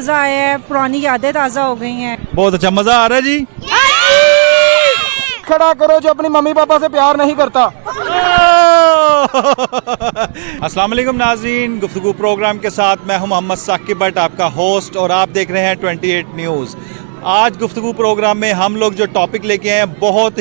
मज़ा आया है, पुरानी यादें ताज़ा हो गई हैं। बहुत अच्छा, मजा आ रहा है जी। खड़ा करो जो अपनी मम्मी पापा से प्यार नहीं करता। अस्सलाम वालेकुम नाज़रीन, गुफ्तगू प्रोग्राम के साथ मैं हूं मोहम्मद साकिब भट्ट, आपका होस्ट, और आप देख रहे हैं 28 न्यूज़। आज गुफ्तगू प्रोग्राम में हम लोग जो टॉपिक लेके आए हैं बहुत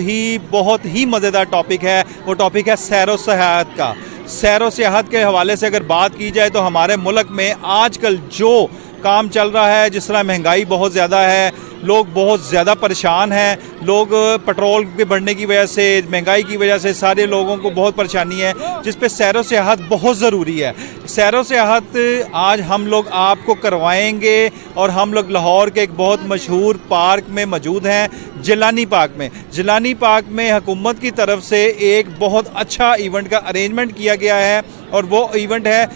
ही मज़ेदार टॉपिक है। वो टॉपिक है सैर व सियाहत का। सैर व सियाहत के हवाले से अगर बात की जाए तो हमारे मुल्क में आजकल जो काम चल रहा है, जिस तरह महंगाई बहुत ज़्यादा है, लोग बहुत ज़्यादा परेशान हैं, लोग पेट्रोल के बढ़ने की वजह से, महंगाई की वजह से सारे लोगों को बहुत परेशानी है, जिस पे सैर व सियाहत बहुत ज़रूरी है। सैर व सियाहत आज हम लोग आपको करवाएंगे और हम लोग लाहौर के एक बहुत मशहूर पार्क में मौजूद हैं, जिलानी पार्क में। जिलानी पार्क में हुकूमत की तरफ से एक बहुत अच्छा इवेंट का अरेंजमेंट किया गया है और वो इवेंट है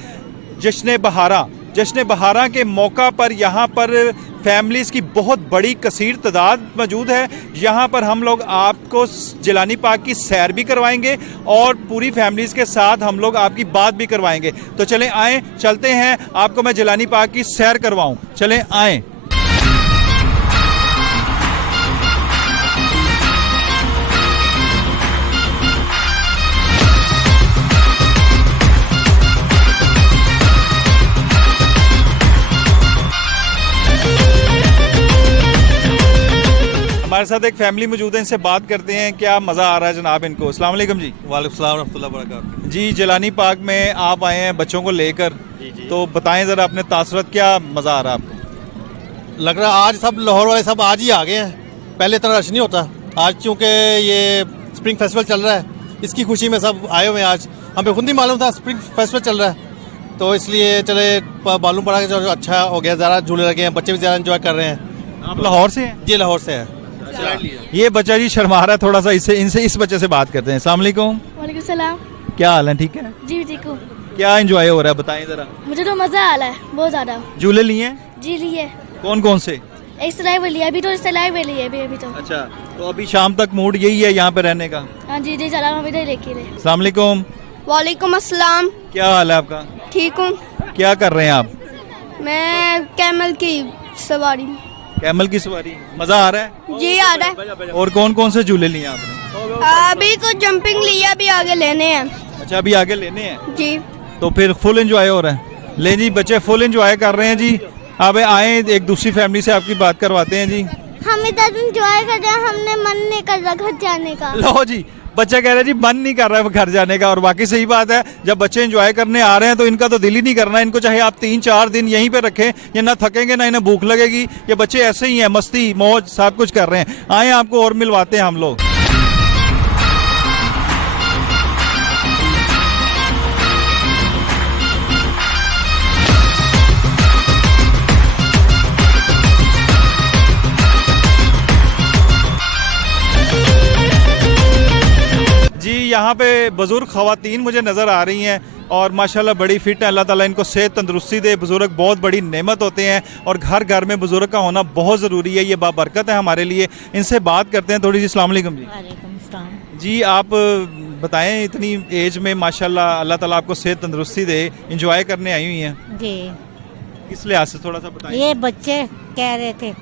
जश्न बहारा। जश्न बहारा के मौका पर यहाँ पर फैमिलीज़ की बहुत बड़ी कसीर तादाद मौजूद है। यहाँ पर हम लोग आपको जिलानी पार्क की सैर भी करवाएंगे और पूरी फैमिलीज़ के साथ हम लोग आपकी बात भी करवाएंगे। तो चलें आएँ, चलते हैं, आपको मैं जिलानी पार्क की सैर करवाऊँ। चलें आएँ। हमारे साथ एक फैमिली मौजूद है, इनसे बात करते हैं क्या मज़ा आ रहा है जनाब इनको। अस्सलाम वालेकुम जी। वालेकुम सलाम रहमतुल्लाह बरकातहू। जी, जिलानी पार्क में आप आए हैं बच्चों को लेकर, तो बताएं ज़रा अपने तासुरात, क्या मज़ा आ रहा है आपको? लग रहा है आज सब लाहौर वाले सब आज ही आ गए हैं, पहले इतना रश नहीं होता। आज चूँकि ये स्प्रिंग फेस्टिवल चल रहा है, इसकी खुशी में सब आए हुए हैं। आज हमें खुद नहीं मालूम था स्प्रिंग फेस्टिवल चल रहा है, तो इसलिए चले मालूम पड़ा कि जो अच्छा हो गया, ज़्यादा झूले लगे हैं, बच्चे भी ज़्यादा इन्जॉय कर रहे हैं। आप लाहौर से हैं? जी लाहौर से है। ये बच्चा जी शर्मा रहा है थोड़ा सा, इस बच्चे से बात करते हैं। अस्सलाम वालेकुम। वालेकुम सलाम। क्या हाल है? ठीक है जी ठीक हूँ। क्या एंजॉय हो रहा है बताएं ज़रा। मुझे तो मज़ा आ रहा है बहुत ज़्यादा। झूले लिए हैं? जी लिए। कौन कौन से? एक स्लाइड वाली है, अभी तो स्लाइड वाली है अभी तो। अच्छा, तो अभी शाम तक मूड यही है यहाँ पे रहने का? हाँ जी जी सलाम, हम इधर लेके रहे। अस्सलाम वालेकुम। वालेकुम अस्सलाम। क्या हाल है आपका? ठीक हूँ। क्या कर रहे हैं आप? मैं कैमल की सवारी। कैमल की सवारी, मजा आ रहा है? जी आ रहा है। और कौन कौन से झूले लिए आपने? अभी तो जंपिंग लिया, अभी आगे लेने हैं। अच्छा, अभी आगे लेने हैं जी। तो फिर फुल एंजॉय हो रहा है? ले जी, बच्चे फुल एंजॉय कर रहे हैं जी। अब आए एक दूसरी फैमिली से आपकी बात करवाते हैं जी। हम इधर एंजॉय कर रहे हैं, हमने मन नहीं कर रहा घर जाने का। लो जी, बच्चा कह रहा है जी मन नहीं कर रहा है घर जाने का, और बाकी सही बात है। जब बच्चे एंजॉय करने आ रहे हैं तो इनका तो दिल ही नहीं करना। इनको चाहे आप 3-4 दिन यहीं पे रखें, ये ना थकेंगे ना इन्हें भूख लगेगी। ये बच्चे ऐसे ही हैं, मस्ती मौज सब कुछ कर रहे हैं। आए आपको और मिलवाते हैं हम लोग। जी, यहाँ पे बुजुर्ग ख़वातीन मुझे नज़र आ रही हैं और माशाल्लाह बड़ी फिट है। अल्लाह ताला इनको सेहत तंदुरुस्ती दे। बुजुर्ग बहुत बड़ी नेमत होते हैं और घर घर में बुजुर्ग का होना बहुत ज़रूरी है, ये बाबरकत है हमारे लिए। इनसे बात करते हैं थोड़ी सी। अस्सलाम वालेकुम जी। वालेकुम सलाम। जी, आप बताएं, इतनी एज में माशाल्लाह अल्लाह ताला आपको सेहत तंदुरुस्ती दे, इंजॉय करने आई हुई हैं, जी, किस लिहाज से थोड़ा सा बताएं। ये बच्चे कह रहे थे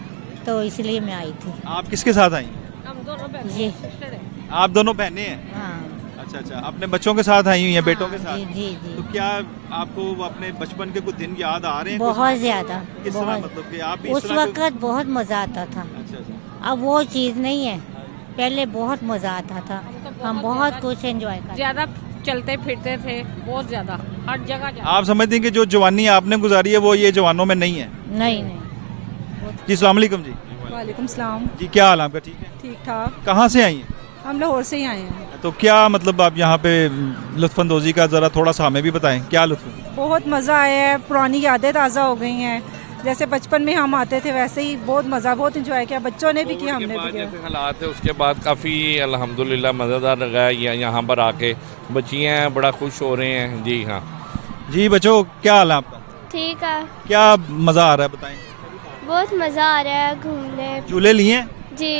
तो इसलिए मैं आई थी। आप किसके साथ आई? जी आप दोनों बहनें हैं? हाँ। अच्छा, अपने बच्चों के साथ आई हुई हैं, बेटों के साथ? जी जी जी। तो क्या आपको अपने बचपन के कुछ दिन याद आ रहे हैं? बहुत ज्यादा, किस तरह, बहुत। मतलब कि आप भी उस वक्त बहुत मजा आता था। अच्छा। अब वो चीज नहीं है, पहले बहुत मजा आता था, हम बहुत कुछ एंजॉय करते। ज्यादा चलते फिरते थे, बहुत ज्यादा, हर जगह आप समझते हैं कि जो जवानी आपने गुजारी है वो ये जवानों में नहीं है? नहीं नहीं। जी, अस्सलाम वालेकुम जी। वालेकुम सलाम। जी, क्या हाल है आपका? ठीक है। ठीक ठाक। कहाँ से आई हैं? हम लाहौर से ही आए हैं। तो क्या मतलब आप यहाँ पे लुत्फानंदोज़ी का ज़रा थोड़ा सा हमें भी बताएं, क्या लुत्फ? बहुत मज़ा आया है, पुरानी यादें ताज़ा हो गई हैं। जैसे बचपन में हम आते थे वैसे ही बहुत मज़ा, बहुत इंजॉय किया, बच्चों ने भी किया, हमने भी किया। जैसे हालात है उसके बाद काफ़ी अल्हम्दुलिल्लाह मज़ेदार लगा है यहाँ पर आके। बच्चियाँ हैं, बड़ा खुश हो रहे हैं। जी हाँ जी। बच्चों, क्या हाल है आपका? ठीक है। क्या मज़ा आ रहा है बताएं? बहुत मज़ा आ रहा है घूमने। झूले लिए हैं? जी।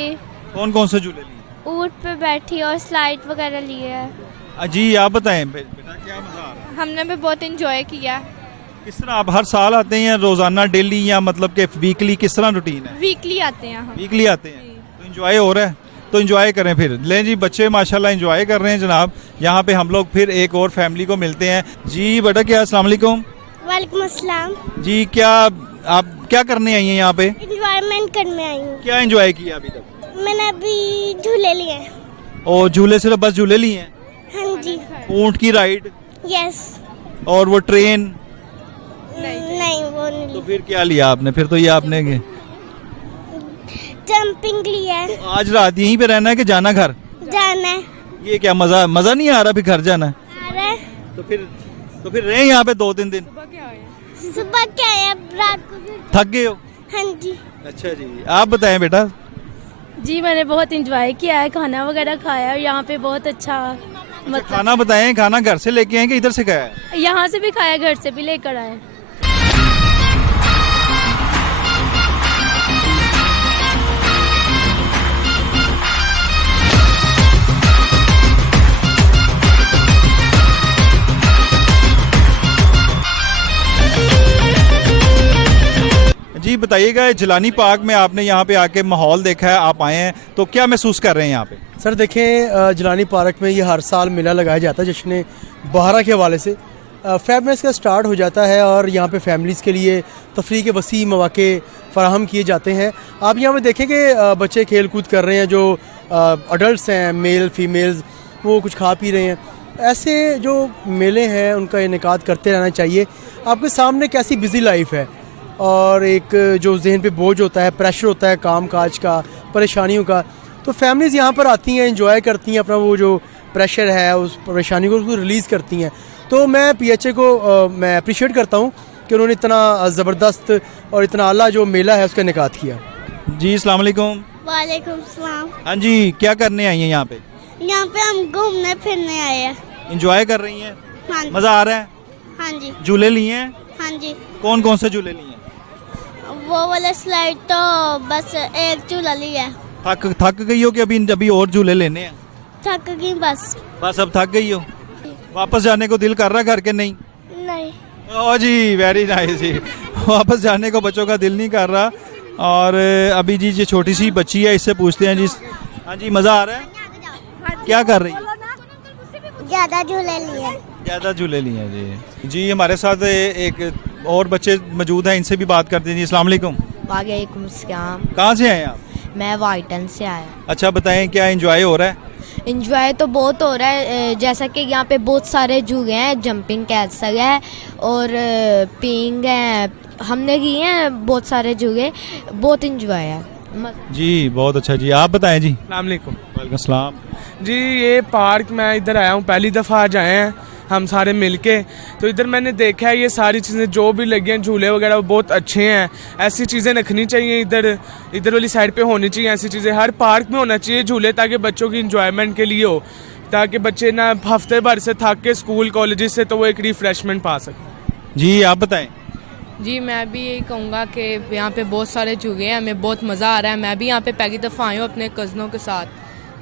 कौन कौन से झूले लिए? ऊँट पे बैठी और स्लाइड वगैरह लिए है। जी, आप बताएं बेटा, क्या मज़ा आ रहा है? हमने भी बहुत इंजॉय किया। किस तरह आप हर साल आते हैं, रोजाना, डेली, या मतलब कि वीकली, किस तरह रूटीन है? वीकली आते हैं हम। वीकली आते हैं, तो एंजॉय हो रहा है, तो एंजॉय करें फिर। लें जी, बच्चे माशाल्लाह एंजॉय कर रहे हैं जनाब। यहाँ पे हम लोग फिर एक और फैमिली को मिलते हैं। जी बेटा, क्या अस्सलाम वालेकुम। वालेकुम अस्सलाम। जी, क्या आप क्या करने आई हैं यहाँ पे? एंजॉयमेंट करने आई हूँ। क्या एंजॉय किया अभी तक? मैंने अभी झूले लिए हैं। और झूले सिर्फ बस झूले लिए हैं? हाँ जी। ऊंट की राइड यस। और वो ट्रेन? नहीं वो नहीं तो फिर क्या लिया आपने? फिर तो ये आपने जंपिंग लिया है। तो आज रात यहीं पे रहना है कि जाना घर? जाना है। ये क्या मजा नहीं आ रहा फिर घर जाना है? आ रहा है। तो फिर रहे यहाँ पे 2-3 दिन? सुबह क्या है, अब रात को फिर। थक गए हो? हाँ जी। अच्छा जी, आप बताएं बेटा। जी मैंने बहुत इंजॉय किया है, खाना वगैरह खाया और यहाँ पे बहुत अच्छा खाना बताएं, खाना घर से लेके आए कि इधर से खाया है? यहाँ से भी खाया, घर से भी लेकर आए। जी बताइएगा, जिलानी पार्क में आपने यहाँ पे आके माहौल देखा है, आप आए हैं, तो क्या महसूस कर रहे हैं यहाँ पे? सर देखें, जिलानी पार्क में ये हर साल मेला लगाया जाता है जश्न बहारा के हवाले से। फेब में इसका स्टार्ट हो जाता है और यहाँ पे फैमिलीज़ के लिए तफरीह के वसी मौके फ़राहम किए जाते हैं। आप यहाँ पे देखें कि बच्चे खेल कूद कर रहे हैं, जो अडल्ट्स हैं, मेल फीमेल्स, वो कुछ खा पी रहे हैं। ऐसे जो मेले हैं उनका इनेकाद करते रहना चाहिए। आपके सामने कैसी बिज़ी लाइफ है और एक जो जहन पे बोझ होता है, प्रेशर होता है काम काज का, परेशानियों का, तो फैमिलीज़ यहाँ पर आती हैं, एंजॉय करती हैं, अपना वो जो प्रेशर है उस परेशानी को उसको रिलीज़ करती हैं। तो मैं PHA को मैं अप्रिशिएट करता हूँ कि उन्होंने इतना ज़बरदस्त और इतना आला जो मेला है उसका इनेकाद किया। जी अस्सलाम वालेकुम। वालेकुम सलाम। हाँ जी, क्या करने आई हैं यहाँ पे? यहाँ पे हम घूमने फिरने आए हैं। एंजॉय कर रही हैं? हाँ जी। मज़ा आ रहा है? हाँ जी। झूले लिए हैं? हाँ जी। कौन कौन से झूले लिए हैं? वो वाला स्लाइड तो बस एक झूला लिया है। थक गई हो कि अभी और झूले लेने हैं? थक गई बस। बस अब थक गई हो? वापस जाने को दिल कर रहा घर के? नहीं? नहीं। ओ जी, वेरी नाइस जी। वापस जाने को बच्चों का दिल नहीं कर रहा। और अभी जी ये छोटी सी बच्ची है, इससे पूछते हैं जी। हाँ जी, मज़ा आ रहा है? क्या कर रही है? ज़्यादा झूले लिए। ज़्यादा झूले लिए हैं जी। जी हमारे साथ एक और बच्चे मौजूद हैं, इनसे भी बात करते हैं जी। अस्सलाम वालेकुम। वालेकुम सलाम। कहाँ से आए हैं आप? मैं वाइटन से आया। अच्छा बताएं, क्या एंजॉय हो रहा है? इंजॉय तो बहुत हो रहा है, जैसा कि यहाँ पे बहुत सारे झूले हैं, जंपिंग कैसल है और पिंग है, हमने किए हैं बहुत सारे झूले, बहुत इंजॉय है। जी बहुत अच्छा जी, आप बताएं जी। अस्सलाम वालेकुम। वालेकुम सलाम। जी ये पार्क मैं इधर आया हूँ, पहली दफ़ा आज आए हैं हम सारे मिलके। तो इधर मैंने देखा है ये सारी चीज़ें जो भी लगी हैं, झूले वगैरह, वो बहुत अच्छे हैं। ऐसी चीज़ें रखनी चाहिए, इधर वाली साइड पे होनी चाहिए ऐसी चीज़ें, हर पार्क में होना चाहिए झूले, ताकि बच्चों की इंजॉयमेंट के लिए हो, ताकि बच्चे ना हफ्ते भर से थक के स्कूल कॉलेज से तो वो एक रिफ्रेशमेंट पा सकें। जी आप बताएं। जी मैं भी यही कहूँगा कि यहाँ पे बहुत सारे झूले हैं, हमें बहुत मज़ा आ रहा है। मैं भी यहाँ पे पहली दफ़ा आई हूँ अपने कज़नों के साथ,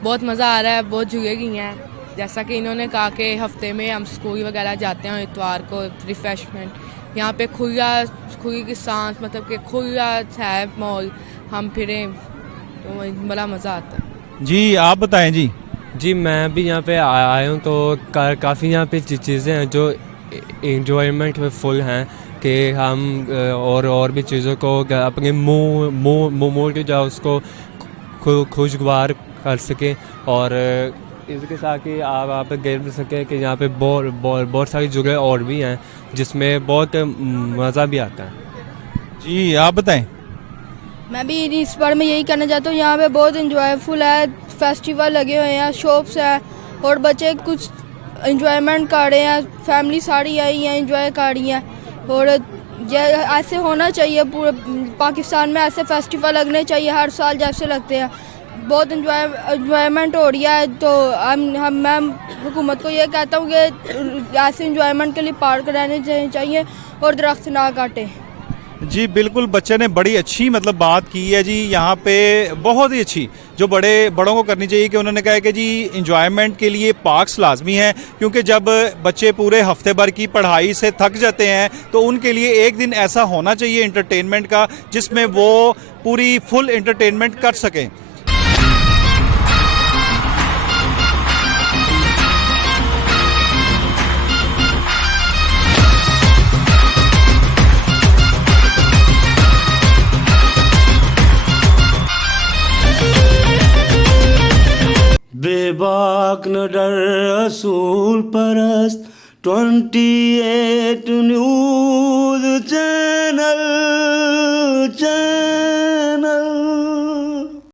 बहुत मज़ा आ रहा है। बहुत झूले गई हैं, जैसा कि इन्होंने कहा कि हफ्ते में हम स्कूल वगैरह जाते हैं इतवार को रिफ़्रेशमेंट। यहाँ पे खुली की सांस, मतलब कि खुला है माहौल, हम फिरें तो बड़ा मज़ा आता है। जी आप बताएं जी। जी मैं भी यहाँ पे आया हूँ, तो काफ़ी यहाँ पे चीज़ें हैं जो इंजॉयमेंट में फुल हैं कि हम और भी चीज़ों को अपने मुँह के जाओ उसको खुशगवार कर सकें, और इसके साथ ही आप कह सकें कि यहाँ पे बहुत सारी जगह और भी हैं जिसमें बहुत मज़ा भी आता है। जी आप बताएं। मैं भी इस बार में यही कहना चाहता हूँ, यहाँ पे बहुत इंजॉयफुल है, फेस्टिवल लगे हुए हैं, शॉप्स हैं और बच्चे कुछ इंजॉयमेंट कर रहे हैं, फैमिली सारी आई है इंजॉय कर रही है। और ये ऐसे होना चाहिए, पूरे पाकिस्तान में ऐसे फेस्टिवल लगने चाहिए हर साल जैसे लगते हैं। बहुत इंजॉयमेंट हो रही है, तो मैं हुकूमत को ये कहता हूँ कि ऐसे इंजॉयमेंट के लिए पार्क रहने चाहिए और दरख्त ना काटे। जी बिल्कुल, बच्चे ने बड़ी अच्छी मतलब बात की है जी, यहाँ पे बहुत ही अच्छी जो बड़ों को करनी चाहिए कि उन्होंने कहा है कि जी इंजॉयमेंट के लिए पार्क्स लाजमी हैं, क्योंकि जब बच्चे पूरे हफ्ते भर की पढ़ाई से थक जाते हैं तो उनके लिए एक दिन ऐसा होना चाहिए एंटरटेनमेंट का जिसमें वो पूरी फुल एंटरटेनमेंट कर सकें। बेबाक न डर असूल परस्त 28 न्यूज़ चैनल।